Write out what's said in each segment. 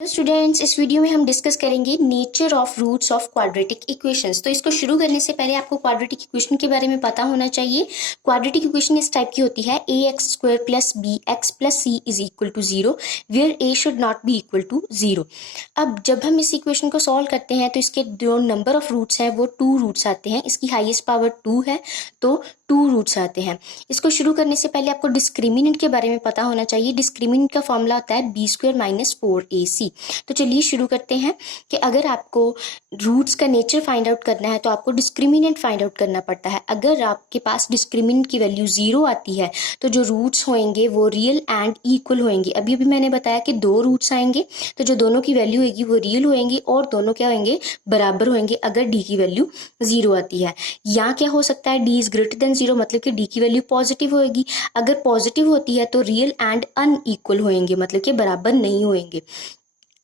Students, इस video में हम डिस्कस करेंगे nature of roots of quadratic equations. तो इसको शुरू करने से पहले आपको क्वाड्रेटिक इक्वेशन के बारे में पता होना चाहिए। क्वाड्रेटिक इक्वेशन इस टाइप की होती है a x square plus b x plus c is equal to zero, where a should not be equal to zero. अब जब हम इस इक्वेशन को सॉल्व करते हैं तो इसके जो नंबर ऑफ रूट्स हैं वो 2 रूट्स आते हैं। इसकी हाईएस्ट पावर 2 है तो 2 रूट्स आते हैं। इसको शुरू करने से पहले आपको डिस्क्रिमिनेंट के बारे में पता होना चाहिए। डिस्क्रिमिनेंट का फॉर्मूला होता है बी स्क्वायर माइनस 4ac। तो चलिए शुरू करते हैं कि अगर आपको रूट्स का नेचर फाइंड आउट करना है तो आपको डिस्क्रिमिनेंट फाइंड आउट करना पड़ता है। अगर आपके पास डिस्क्रिमिनेंट की वैल्यू 0 आती है तो जो रूट्स होंगे वो रियल एंड इक्वल होंगे। अभी अभी मैंने बताया कि 2 रूट्स आएंगे तो जो दोनों की वैल्यू होगी वो रियल होंगी और दोनों क्या होंगे, बराबर होंगे अगर डी की वैल्यू 0 आती है। या क्या हो सकता है, डी इज ग्रेटर देन 0, मतलब कि डी की वैल्यू पॉजिटिव होगी। अगर पॉजिटिव होती है तो रियल एंड अनइक्वल होंगे, मतलब कि बराबर नहीं होंगे।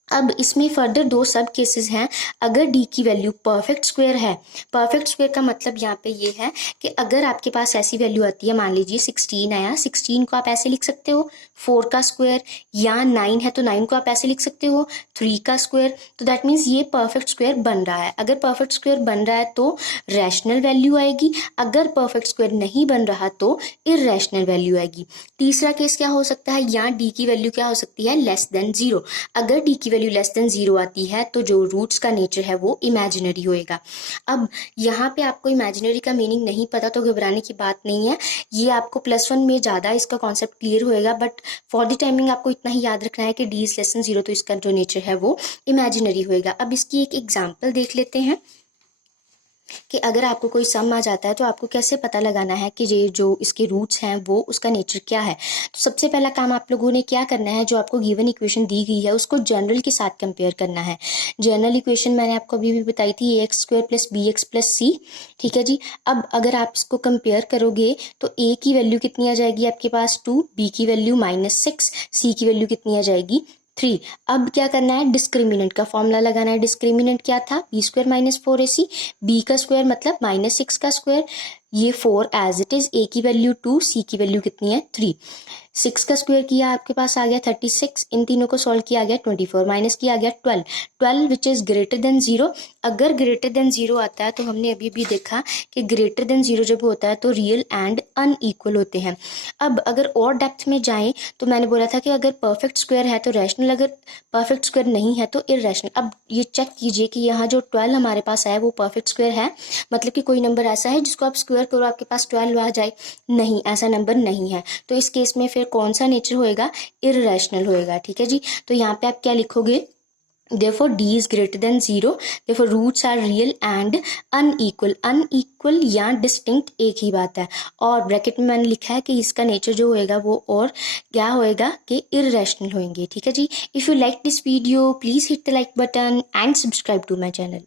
अब इसमें फर्दर 2 सब केसेस हैं। अगर डी की वैल्यू परफेक्ट स्क्वायर है, परफेक्ट स्क्वायर का मतलब यहाँ पे ये है कि अगर आपके पास ऐसी वैल्यू आती है, मान लीजिए 16 आया, 16 को आप ऐसे लिख सकते हो 4 का स्क्वायर, या 9 है तो 9 को आप ऐसे लिख सकते हो 3 का स्क्वायर। तो दैट मीन्स ये परफेक्ट स्क्वायर बन रहा है। अगर परफेक्ट स्क्वायर बन रहा है तो रैशनल वैल्यू आएगी, अगर परफेक्ट स्क्वायर नहीं बन रहा तो इररेशनल वैल्यू आएगी। तीसरा केस क्या हो सकता है, यहाँ डी की वैल्यू क्या हो सकती है, लेस देन 0। अगर डी की वैल्यू लेस देन 0 आती है तो जो रूट्स का नेचर है वो इमेजिनरी होएगा। अब यहाँ पे आपको इमेजिनरी का मीनिंग नहीं पता तो घबराने की बात नहीं है, ये आपको +1 में ज़्यादा इसका कॉन्सेप्ट क्लियर होएगा। बट फॉर द टाइमिंग आपको इतना ही याद रखना है कि डी इज लेस देन 0 तो इसका जो नेचर है वो इमेजिनरी होएगा। अब इसकी एक एग्जाम्पल देख लेते हैं कि अगर आपको कोई सम आ जाता है तो आपको कैसे पता लगाना है कि ये जो इसके रूट्स हैं वो उसका नेचर क्या है। तो सबसे पहला काम आप लोगों ने क्या करना है, जो आपको गिवन इक्वेशन दी गई है उसको जनरल के साथ कंपेयर करना है। जनरल इक्वेशन मैंने आपको अभी भी बताई थी, a x square plus b x plus c. ठीक है जी। अब अगर आप इसको कंपेयर करोगे तो ए की वैल्यू कितनी आ जाएगी आपके पास 2, बी की वैल्यू -6, सी की वैल्यू कितनी आ जाएगी 3। अब क्या करना है, डिस्क्रिमिनेंट का फॉर्मूला लगाना है। डिस्क्रिमिनेंट क्या था, B square minus 4ac, B का स्क्वायर मतलब -6 का स्क्वायर, ये 4 एज इट इज, ए की वैल्यू 2, सी की वैल्यू कितनी है 3। 6 का स्क्वायर किया आपके पास आ गया 36, इन तीनों को सॉल्व किया आ गया 24, माइनस किया आ गया 12, 12 विच इज ग्रेटर देन 0। अगर ग्रेटर देन 0 आता है तो हमने अभी भी देखा कि ग्रेटर देन 0 जब होता है तो रियल एंड अनइक्वल होते हैं। अब अगर और डेप्थ में जाएं तो मैंने बोला था कि अगर परफेक्ट स्क्वायर है तो रैशनल, अगर परफेक्ट स्क्वायर नहीं है तो इररेशनल। अब ये चेक कीजिए कि यहाँ जो 12 हमारे पास आया वो परफेक्ट स्क्वायर है, मतलब कि कोई नंबर ऐसा है जिसको आप स्क्वायर करो आपके पास 12 आ जाए, नहीं, ऐसा नंबर नहीं है। तो इस केस में फिर कौन सा नेचर होएगा, इररेशनल होएगा। ठीक है जी। तो यहाँ पे आप क्या लिखोगे, therefore d is greater than 0, therefore roots are real and unequal। unequal या distinct एक ही बात है। और ब्रैकेट में मैंने लिखा है कि इसका नेचर जो होएगा वो और क्या होएगा कि irrational होंगे। ठीक है जी। If you like this video please hit the like button and subscribe to my channel.